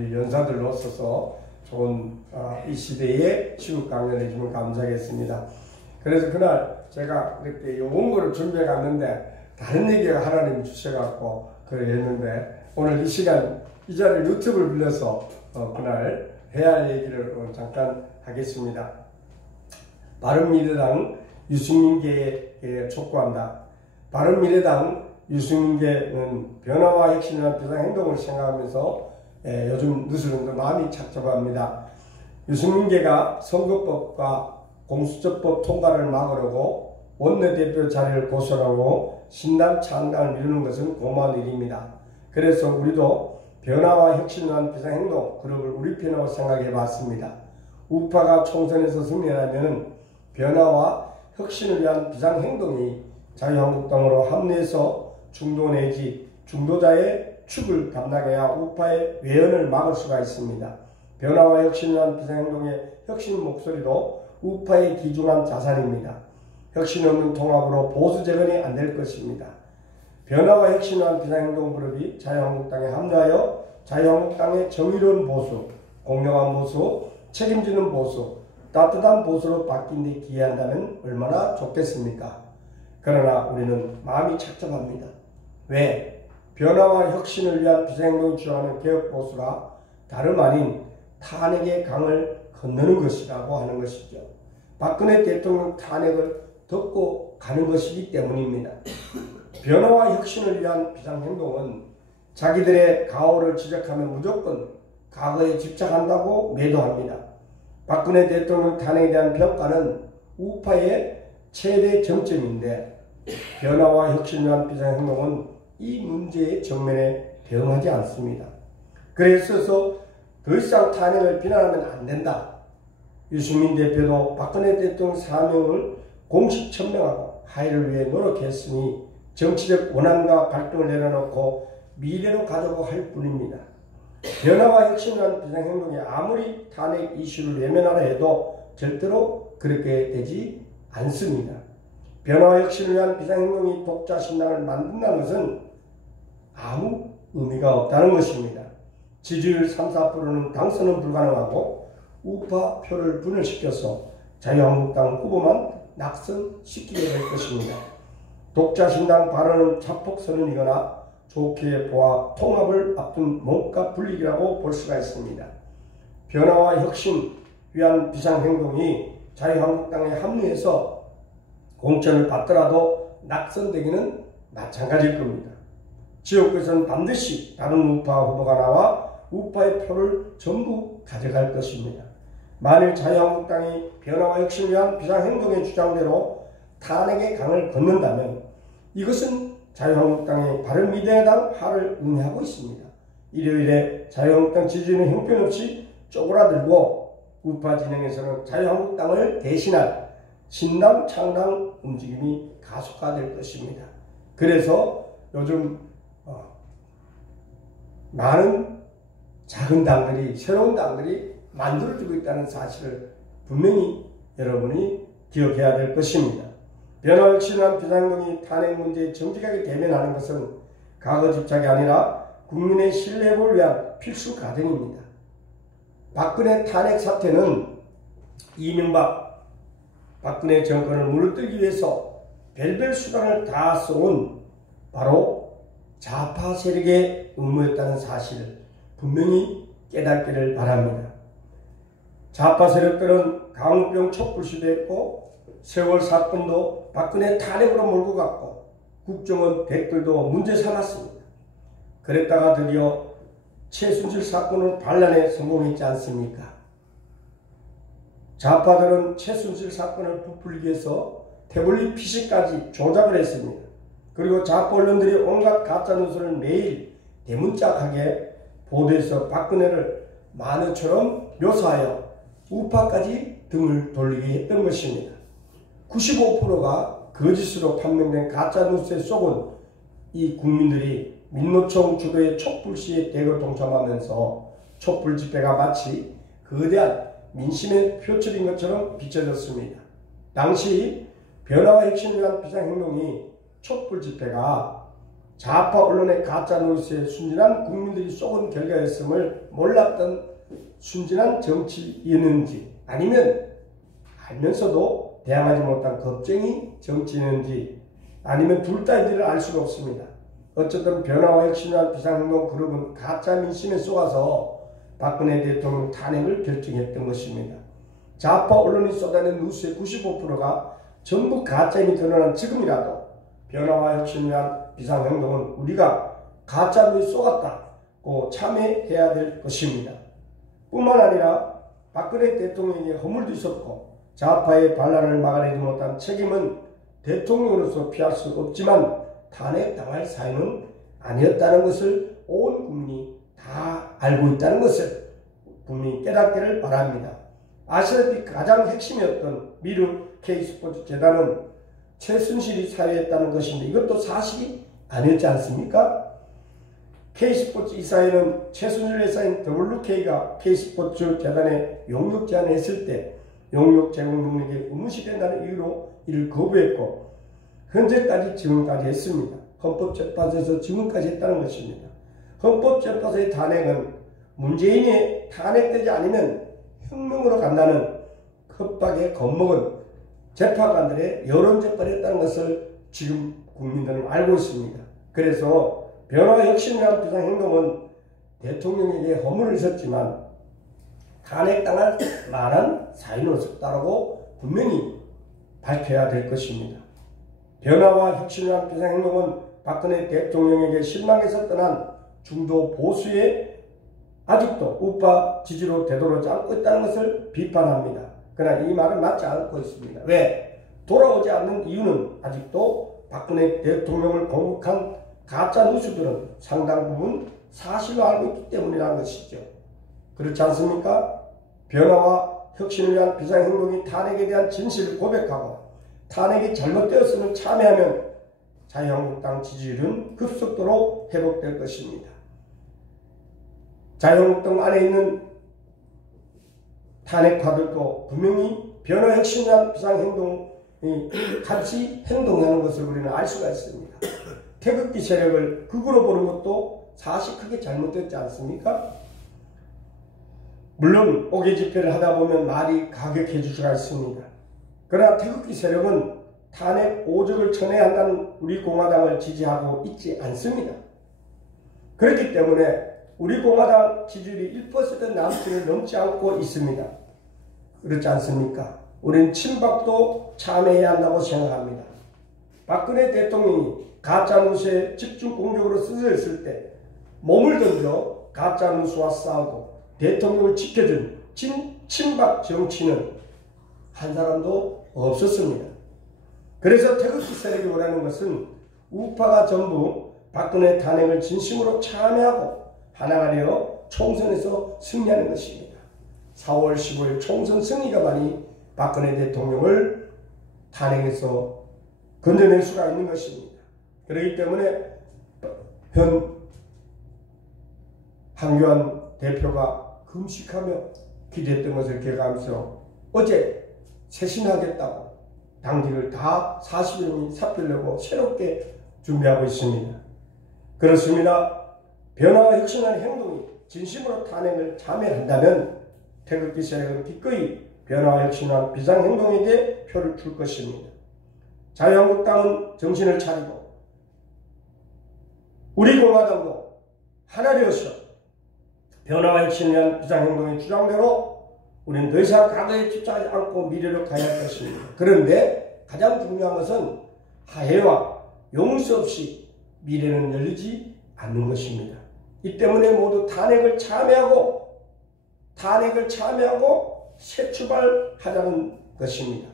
연사들로 써서 좋은 이 시대에 시국 강연해 주면 감사하겠습니다. 그래서 그날 제가 이렇게 원고를 준비해 갔는데 다른 얘기가 하나님이 주셔갖고 그랬는데 오늘 이 시간 이 자리를 유튜브를 빌려서 그날 해야 할 얘기를 잠깐 하겠습니다. 바른미래당 유승민계에 촉구한다. 바른미래당 유승민계는 변화와 혁신이라는 비상행동을 생각하면서 요즘 뉴스는 마음이 착잡합니다. 유승민계가 선거법과 공수처법 통과를 막으려고 원내대표 자리를 고수하고 신당 창당을 미루는 것은 고마운 일입니다. 그래서 우리도 변화와 혁신을 위한 비상행동 그룹을 우리 편으로 생각해 봤습니다. 우파가 총선에서 승리하려면 변화와 혁신을 위한 비상행동이 자유한국당으로 합류해서 중도 내지 중도자의 축을 감당해야 우파의 외연을 막을 수가 있습니다. 변화와 혁신을 위한 비상행동의 혁신 목소리도 우파의 귀중한 자산입니다. 혁신 없는 통합으로 보수 재건이 안 될 것입니다. 변화와 혁신을 위한 비상행동 그룹이 자유한국당에 합류하여 자유한국당의 정의로운 보수, 공정한 보수, 책임지는 보수, 따뜻한 보수로 바뀐 데 기여한다면 얼마나 좋겠습니까? 그러나 우리는 마음이 착잡합니다. 왜? 변화와 혁신을 위한 비상행동을 주장하는 개혁보수가 다름 아닌 탄핵의 강을 건너는 것이라고 하는 것이죠. 박근혜 대통령 탄핵을 덮고 가는 것이기 때문입니다. 변화와 혁신을 위한 비상행동은 자기들의 가오를 지적하면 무조건 과거에 집착한다고 매도합니다. 박근혜 대통령 탄핵에 대한 평가는 우파의 최대 정점인데 변화와 혁신을 위한 비상행동은 이 문제의 정면에 대응하지 않습니다. 그래서 더 이상 탄핵을 비난하면 안 된다. 유승민 대표도 박근혜 대통령 사명을 공식 천명하고 하해를 위해 노력했으니 정치적 원한과 갈등을 내려놓고 미래로 가자고 할 뿐입니다. 변화와 혁신을 위한 비상행동이 아무리 탄핵 이슈를 외면하라 해도 절대로 그렇게 되지 않습니다. 변화와 혁신을 위한 비상행동이 독자 신당을 만든다는 것은 아무 의미가 없다는 것입니다. 지지율 3, 4%는 당선은 불가능하고 우파 표를 분열시켜서 자유한국당 후보만 낙선시키게 될 것입니다. 독자 신당 발언은 자폭 선언이거나 좋게 보아 통합을 앞둔 몸값 불리기라고 볼 수가 있습니다. 변화와 혁신 위한 비상행동이 자유한국당에 합류해서 공천을 받더라도 낙선되기는 마찬가지일 겁니다. 지역구에서는 반드시 다른 우파 후보가 나와 우파의 표를 전부 가져갈 것입니다. 만일 자유한국당이 변화와 혁신을 위한 비상행동의 주장대로 탄핵의 강을 걷는다면 이것은 자유한국당의 바른미래당 하를 의미하고 있습니다. 일요일에 자유한국당 지지율은 형편없이 쪼그라들고 우파 진영에서는 자유한국당을 대신할 신당 창당 움직임이 가속화될 것입니다. 그래서 요즘 많은 작은 당들이 새로운 당들이 만들어지고 있다는 사실을 분명히 여러분이 기억해야 될 것입니다. 변화 혁신을 위한 비상행동이 탄핵 문제에 정직하게 대면하는 것은 과거 집착이 아니라 국민의 신뢰를 위한 필수 과정입니다. 박근혜 탄핵 사태는 이명박 박근혜 정권을 무너뜨리기 위해서 별별 수단을 다 써온 바로 좌파 세력의 음모였다는 사실을 분명히 깨닫기를 바랍니다. 좌파 세력들은 강우병 촛불 시대했고 세월 사건도 박근혜 탄핵으로 몰고 갔고 국정원 댓글도 문제 삼았습니다. 그랬다가 드디어 최순실 사건을 반란에 성공했지 않습니까? 좌파들은 최순실 사건을 부풀리기 위해서 태블릿 PC까지 조작을 했습니다. 그리고 좌파 언론들이 온갖 가짜뉴스를 매일 대문짝하게 보도해서 박근혜를 마녀처럼 묘사하여 우파까지 등을 돌리게 했던 것입니다. 95%가 거짓으로 판명된 가짜뉴스에 속은 이 국민들이 민노총 주도의 촛불시에 대거 동참하면서 촛불 집회가 마치 거대한 민심의 표출인 것처럼 비춰졌습니다. 당시 변화와 혁신을 위한 비상행동이 촛불 집회가 좌파 언론의 가짜 뉴스에 순진한 국민들이 속은 결과였음을 몰랐던 순진한 정치인인지, 아니면 알면서도 대항하지 못한 겁쟁이 정치인인지, 아니면 둘 다인지를 알 수가 없습니다. 어쨌든 변화와 혁신이란 비상행동 그룹은 가짜 민심에 속아서 박근혜 대통령 탄핵을 결정했던 것입니다. 좌파 언론이 쏟아낸 뉴스의 95%가 전부 가짜임이 드러난 지금이라도 변화와 혁신이란 비상행동은 우리가 가짜를 쏟았다고 참여해야 될 것입니다. 뿐만 아니라 박근혜 대통령에게 허물도 있었고 좌파의 반란을 막아내지 못한 책임은 대통령으로서 피할 수 없지만 탄핵당할 사유는 아니었다는 것을 온 국민이 다 알고 있다는 것을 국민이 깨닫기를 바랍니다. 아시다시피 가장 핵심이었던 미르 K스포츠 재단은 최순실이 사유했다는 것인데 이것도 사실이 아니었지 않습니까? K스포츠 이사회는 최순실 회사인 WK가 K스포츠 재단에 용역 제안을 했을 때 용역 제공 능력이 의문시된다는 이유로 이를 거부했고 현재까지 지금까지 했습니다. 헌법재판소에서 지금까지 했다는 것입니다. 헌법재판소의 탄핵은 문재인이 탄핵되지 않으면 혁명으로 간다는 협박에 겁먹은 재판관들의 여론재판이었다는 것을 지금 국민들은 알고 있습니다. 그래서 변화와 혁신이라는 비상행동은 대통령에게 허물을 있었지만 탄핵당할 만한 사유는 없었다고 분명히 밝혀야 될 것입니다. 변화와 혁신이라는 비상행동은 박근혜 대통령에게 실망해서 떠난 중도 보수의 아직도 우파 지지로 되돌아오지 않고 있다는 것을 비판합니다. 그러나 이 말은 맞지 않고 있습니다. 왜? 돌아오지 않는 이유는 아직도 박근혜 대통령을 공격한 가짜 뉴스들은 상당 부분 사실로 알고 있기 때문이라는 것이죠. 그렇지 않습니까? 변화와 혁신을 위한 비상행동이 탄핵에 대한 진실을 고백하고 탄핵이 잘못되었음을 참여하면 자유한국당 지지율은 급속도로 회복될 것입니다. 자유한국당 안에 있는 탄핵파들도 분명히 변화 혁신이란 비상행동이 같이 행동하는 것을 우리는 알 수가 있습니다. 태극기 세력을 극으로 보는 것도 사실 크게 잘못됐지 않습니까? 물론 5개 집회를 하다 보면 말이 가격해질 수가 있습니다. 그러나 태극기 세력은 탄핵 오적을 쳐내야 한다는 우리 공화당을 지지하고 있지 않습니다. 그렇기 때문에 우리 공화당 지지율이 1% 남짓을 넘지 않고 있습니다. 그렇지 않습니까? 우리는 친박도 참여해야 한다고 생각합니다. 박근혜 대통령이 가짜뉴스에 집중 공격으로 쓰여졌을 때 몸을 던져 가짜뉴스와 싸우고 대통령을 지켜준 친박 정치는 한 사람도 없었습니다. 그래서 태극기 세력이 원하는 것은 우파가 전부 박근혜 탄핵을 진심으로 참여하고 하나가 되어 총선에서 승리하는 것입니다. 4월 15일 총선 승리가만이 박근혜 대통령을 탄핵에서 건져낼 수가 있는 것입니다. 그렇기 때문에 현 한교안 대표가 금식하며 기도했던 것을 기억하면서 어제 쇄신하겠다고 당직을 다 40일이 삽질려고 새롭게 준비하고 있습니다. 그렇습니다. 변화와 혁신하는 행동이 진심으로 탄핵을 참여한다면 태극기 세력은 기꺼이 변화와 혁신한 비상행동에게 표를 줄 것입니다. 자유한국당은 정신을 차리고 우리 공화당도 하나 되어서 변화와 혁신을 위한 비상행동의 주장대로 우리는 더 이상 과거에 집착하지 않고 미래로 가야 할 것입니다. 그런데 가장 중요한 것은 하해와 용서 없이 미래는 열리지 않는 것입니다. 이 때문에 모두 탄핵을 참여하고 새 출발하자는 것입니다.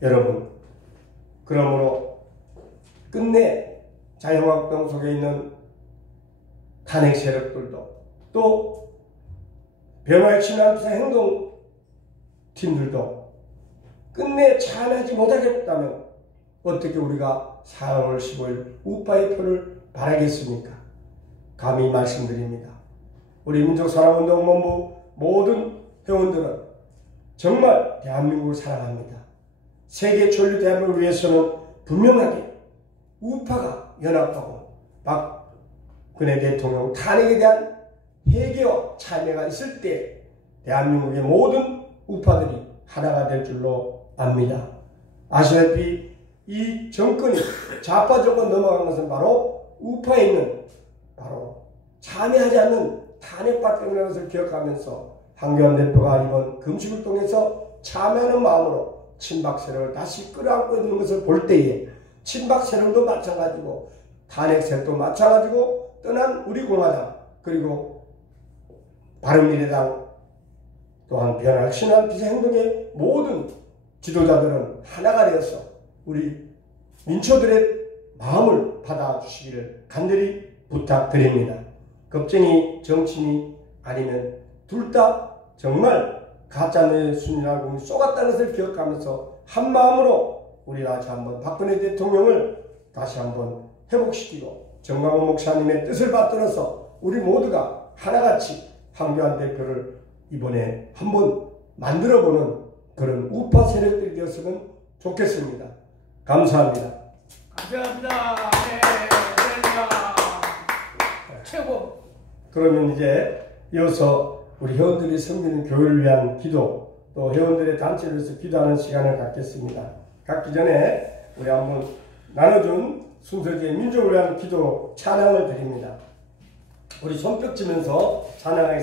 여러분, 그러므로 끝내 자유한국당 속에 있는 탄핵 세력들도 또 변화에 친한 비상행동 팀들도 끝내 참여하지 못하겠다면 어떻게 우리가 4월 15일 우파의 표를 바라겠습니까? 감히 말씀드립니다. 우리 민족사랑운동본부 모든 회원들은 정말 대한민국을 사랑합니다. 세계 전류 대한민국을 위해서는 분명하게 우파가 연합하고 박근혜 대통령 탄핵에 대한 회개와 참여가 있을 때 대한민국의 모든 우파들이 하나가 될 줄로 압니다. 아시다시피 이 정권이 좌파적으로 넘어간 것은 바로 우파에 있는 바로 참여하지 않는 탄핵파 때문이라는 것을 기억하면서 황교안 대표가 이번 금식을 통해서 참여하는 마음으로 친박 세력을 다시 끌어안고 있는 것을 볼 때에 친박 세력도 마찬가지고 탄핵 세력도 마찬가지고 떠난 우리 공화당 그리고 바른미래당 또한 변화혁신한 비상행동의 모든 지도자들은 하나가 되어서 우리 민초들의 마음을 받아주시기를 간절히 부탁드립니다. 겁쟁이 정치인이 아니면 둘 다 정말 가짜의 순이라고 쏘갔다는 것을 기억하면서 한 마음으로 우리 다시 한번 박근혜 대통령을 다시 한번 회복시키고 정광훈 목사님의 뜻을 받들어서 우리 모두가 하나같이 황교안 대표를 이번에 한번 만들어보는 그런 우파 세력들이 되었으면 좋겠습니다. 감사합니다. 감사합니다. 네, 최고. 그러면 이제 이어서 우리 회원들이 섬기는 교회를 위한 기도 또 회원들의 단체를 위해서 기도하는 시간을 갖겠습니다. 갖기 전에 우리 한번 나눠준 순서지의 민족을 위한 기도 찬양을 드립니다. 우리 손뼉 치면서 찬양하겠습니다.